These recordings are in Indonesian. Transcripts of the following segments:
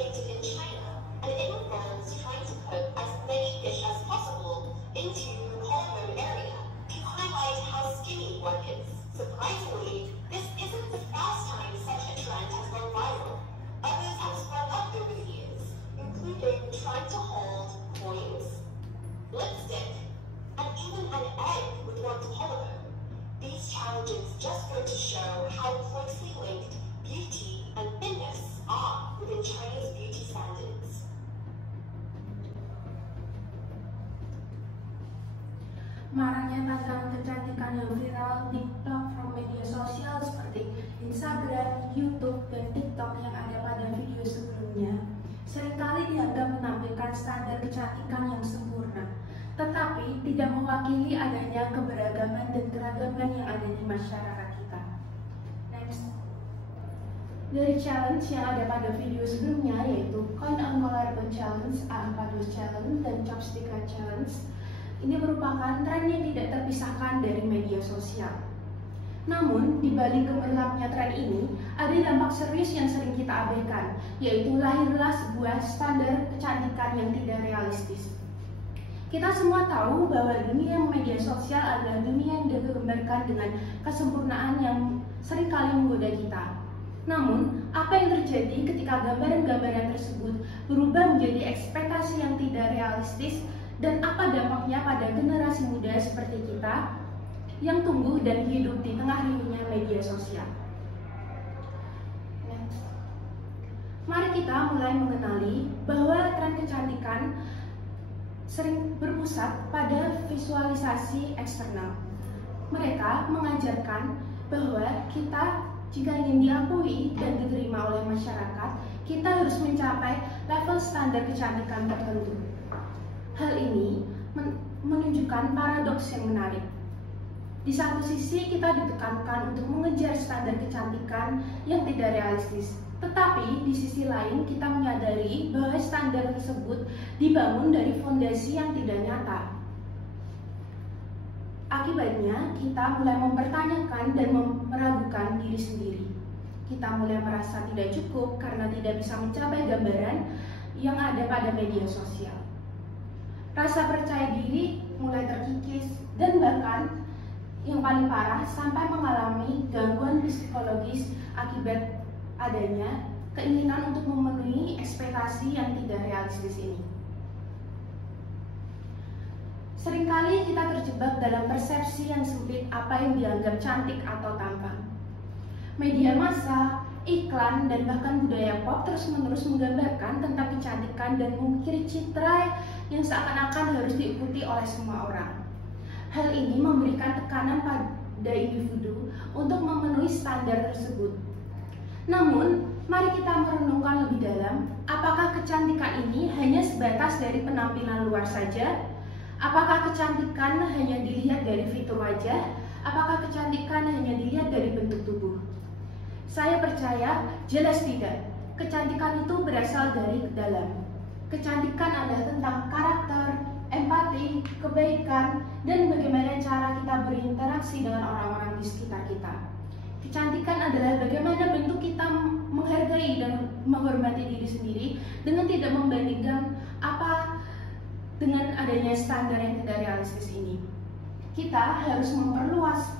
originated in China, and it involves trying to put as many fish as possible into the collarbone area to highlight how skinny one is. Surprisingly, this isn't the first time such a trend has gone viral. Others have sprung up over the years, including trying to hold coins, lipstick, and even an egg with one's collarbone. These challenges just go to show how closely linked beauty and thinness are within Chinese beauty standards. Maraknya tagar kecantikan yang viral di platform media sosial seperti Instagram, YouTube, dan TikTok yang ada pada video sebelumnya seringkali dianggap menampilkan standar kecantikan yang sempurna, tetapi tidak mewakili adanya keberagaman dan keragaman yang ada di masyarakat kita. Next. Dari challenge yang ada pada video sebelumnya yaitu Coin on Collarbone Challenge, Avocados Challenge, dan Chopstick Challenge, ini merupakan tren yang tidak terpisahkan dari media sosial. Namun, di balik gemerlapnya tren ini, ada dampak serius yang sering kita abaikan, yaitu lahirlah sebuah standar kecantikan yang tidak realistis. Kita semua tahu bahwa dunia media sosial adalah dunia yang digambarkan dengan kesempurnaan yang seringkali menggoda kita. Namun, apa yang terjadi ketika gambaran-gambaran tersebut berubah menjadi ekspektasi yang tidak realistis, dan apa dampaknya pada generasi muda seperti kita yang tumbuh dan hidup di tengah riuhnya media sosial. Next. Mari kita mulai mengenali bahwa tren kecantikan sering berpusat pada visualisasi eksternal. Mereka mengajarkan bahwa kita jika ingin diakui dan diterima oleh masyarakat, kita harus mencapai level standar kecantikan tertentu. Hal ini menunjukkan paradoks yang menarik. Di satu sisi kita ditekankan untuk mengejar standar kecantikan yang tidak realistis, tetapi di sisi lain kita menyadari bahwa standar tersebut dibangun dari fondasi yang tidak nyata. Akibatnya kita mulai mempertanyakan dan meragukan diri sendiri. Kita mulai merasa tidak cukup karena tidak bisa mencapai gambaran yang ada pada media sosial. Rasa percaya diri mulai terkikis dan bahkan yang paling parah sampai mengalami gangguan psikologis akibat adanya keinginan untuk memenuhi ekspektasi yang tidak realistis ini. Seringkali kita terjebak dalam persepsi yang sempit apa yang dianggap cantik atau tampan. Media massa, iklan, dan bahkan budaya pop terus-menerus menggambarkan tentang kecantikan dan mengukir citra yang seakan-akan harus diikuti oleh semua orang. Hal ini memberikan tekanan pada individu untuk memenuhi standar tersebut. Namun, mari kita merenungkan lebih dalam, apakah kecantikan ini hanya sebatas dari penampilan luar saja? Apakah kecantikan hanya dilihat dari fitur wajah? Apakah kecantikan hanya dilihat dari bentuk tubuh? Saya percaya jelas tidak. Kecantikan itu berasal dari dalam. Kecantikan adalah tentang karakter, empati, kebaikan, dan bagaimana cara kita berinteraksi dengan orang-orang di sekitar kita. Kecantikan adalah bagaimana bentuk kita menghargai dan menghormati diri sendiri dengan tidak membandingkan apa dengan adanya standar yang tidak realistis ini. Kita harus memperluas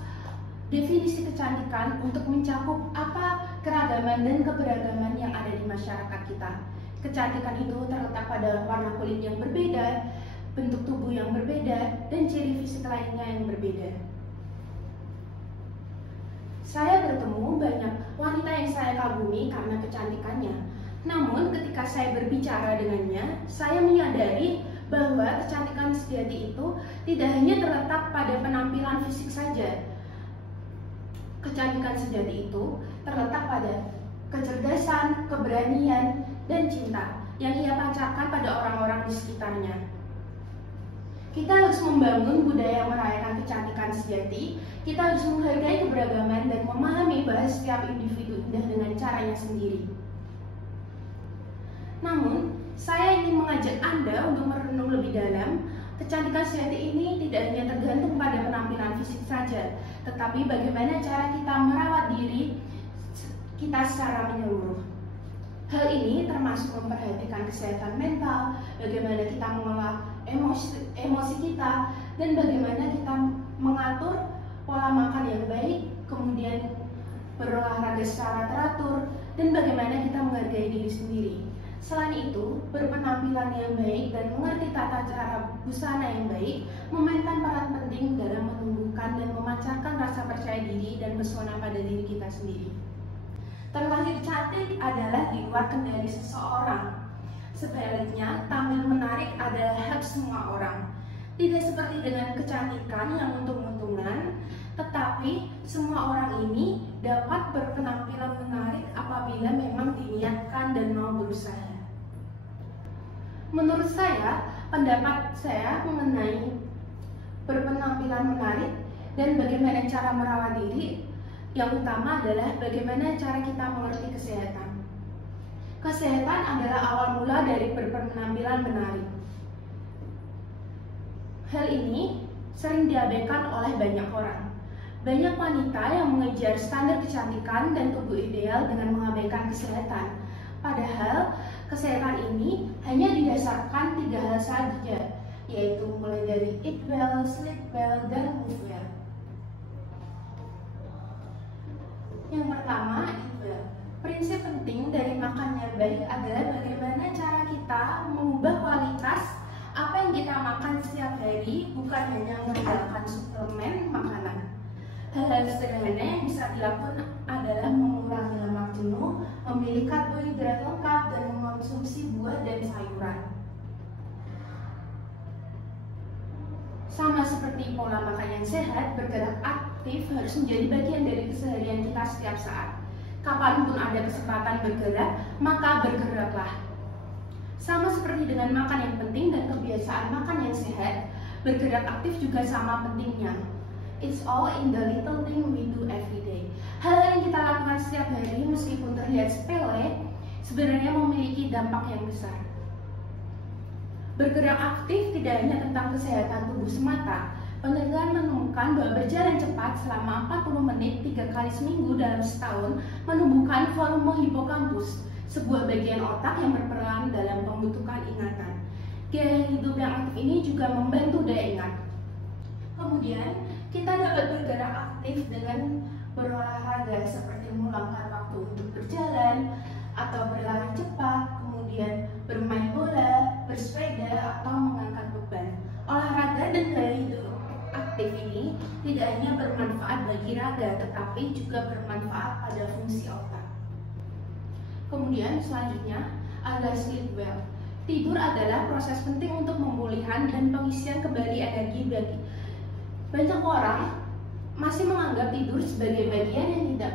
definisi kecantikan untuk mencakup apa keragaman dan keberagaman yang ada di masyarakat kita. Kecantikan itu terletak pada warna kulit yang berbeda, bentuk tubuh yang berbeda, dan ciri fisik lainnya yang berbeda. Saya bertemu banyak wanita yang saya kagumi karena kecantikannya. Namun ketika saya berbicara dengannya, saya menyadari bahwa kecantikan sejati itu tidak hanya terletak pada penampilan fisik saja. Kecantikan sejati itu terletak pada kecerdasan, keberanian, dan cinta yang ia pancarkan pada orang-orang di sekitarnya. Kita harus membangun budaya merayakan kecantikan sejati. Kita harus menghargai keberagaman dan memahami bahwa setiap individu indah dengan caranya sendiri. Namun, saya ingin mengajak Anda untuk merenung lebih dalam. Kecantikan sejati ini tidak hanya tergantung pada penampilan fisik saja, tetapi bagaimana cara kita merawat diri kita secara menyeluruh. Hal ini termasuk memperhatikan kesehatan mental, bagaimana kita mengelola emosi kita, dan bagaimana kita mengatur pola makan yang baik, kemudian berolahraga secara teratur, dan bagaimana kita menghargai diri sendiri. Selain itu, berpenampilan yang baik dan mengerti tata cara busana yang baik memainkan peran penting dalam menumbuhkan dan memancarkan rasa percaya diri dan pesona pada diri kita sendiri. Terlahir cantik adalah di luar kendali seseorang. Sebaliknya, tampil menarik adalah hak semua orang. Tidak seperti dengan kecantikan yang untung-untungan, tetapi semua orang ini dapat berpenampilan menarik apabila memang diniatkan dan mau berusaha. Menurut saya, pendapat saya mengenai berpenampilan menarik dan bagaimana cara merawat diri, yang utama adalah bagaimana cara kita mengerti kesehatan. Kesehatan adalah awal mula dari berpenampilan menarik. Hal ini sering diabaikan oleh banyak orang. Banyak wanita yang mengejar standar kecantikan dan tubuh ideal dengan mengabaikan kesehatan. Padahal, kesehatan ini hanya didasarkan 3 hal saja, yaitu mulai dari eat well, sleep well, dan move well. Yang pertama, eat well. Prinsip penting dari makan yang baik adalah bagaimana cara kita mengubah kualitas apa yang kita makan setiap hari, bukan hanya mengandalkan suplemen makanan. Hal-hal sederhana yang bisa dilakukan adalah mengurangi lemak jenuh, memilih karbohidrat lengkap, dan mengonsumsi buah dan sayuran. Sama seperti pola makan yang sehat, bergerak aktif harus menjadi bagian dari keseharian kita setiap saat. Kapanpun ada kesempatan bergerak, maka bergeraklah. Sama seperti dengan makan yang penting dan kebiasaan makan yang sehat, bergerak aktif juga sama pentingnya. It's all in the little thing we do every day. Hal yang kita lakukan setiap hari meskipun terlihat sepele, sebenarnya memiliki dampak yang besar. Bergerak aktif tidak hanya tentang kesehatan tubuh semata. Penelitian menemukan bahwa berjalan cepat selama 40 menit 3 kali seminggu dalam setahun menumbuhkan volume hipokampus, sebuah bagian otak yang berperan dalam pembentukan ingatan. Gaya hidup yang aktif ini juga membantu daya ingat. Kemudian, kita dapat bergerak aktif dengan berolahraga seperti meluangkan waktu untuk berjalan atau berlari cepat, kemudian bermain bola, bersepeda, atau mengangkat beban. Olahraga dan gaya hidup aktif ini tidak hanya bermanfaat bagi raga, tetapi juga bermanfaat pada fungsi otak. Kemudian selanjutnya adalah sleep well. Tidur adalah proses penting untuk pemulihan dan pengisian kembali energi bagi banyak orang masih menganggap tidur sebagai bagian yang tidak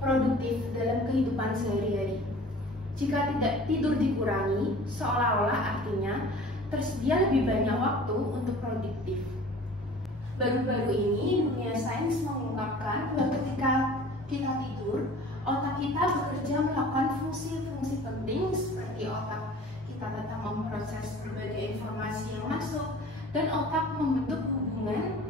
produktif dalam kehidupan sehari-hari. Jika tidak tidur dikurangi, seolah-olah artinya tersedia lebih banyak waktu untuk produktif. Baru-baru ini, dunia sains mengungkapkan bahwa ketika kita tidur, otak kita bekerja melakukan fungsi-fungsi penting seperti otak kita tetap memproses berbagai informasi yang masuk, dan otak membentuk hubungan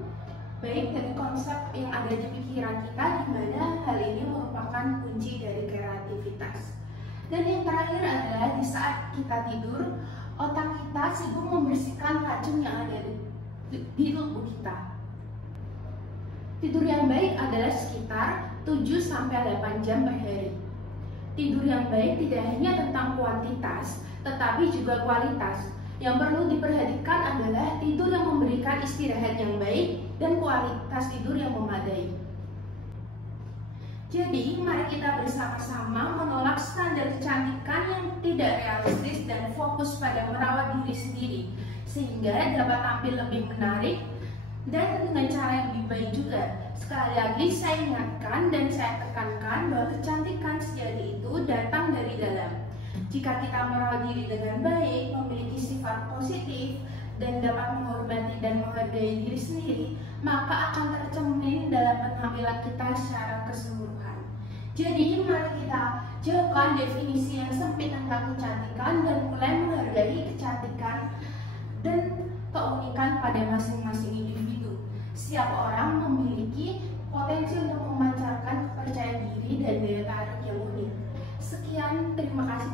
baik dari konsep yang ada di pikiran kita, di mana hal ini merupakan kunci dari kreativitas. Dan yang terakhir adalah di saat kita tidur, otak kita sibuk membersihkan racun yang ada di tubuh kita. Tidur yang baik adalah sekitar 7-8 jam per hari. Tidur yang baik tidak hanya tentang kuantitas, tetapi juga kualitas. Yang perlu diperhatikan adalah tidur yang memberikan istirahat yang baik dan kualitas tidur yang memadai. Jadi, mari kita bersama-sama menolak standar kecantikan yang tidak realistis dan fokus pada merawat diri sendiri, sehingga dapat tampil lebih menarik dan dengan cara yang lebih baik juga. Sekali lagi saya ingatkan dan saya tekankan bahwa kecantikan sejati itu datang dari dalam. Jika kita merawat diri dengan baik, memiliki sifat positif, dan dapat menghormati dan menghargai diri sendiri, maka akan tercermin dalam penampilan kita secara keseluruhan. Jadi, mari kita jauhkan definisi yang sempit tentang kecantikan dan mulai menghargai kecantikan dan keunikan pada masing-masing individu. Setiap orang memiliki potensi untuk memancarkan kepercayaan diri dan daya tarik yang unik. Sekian, terima kasih.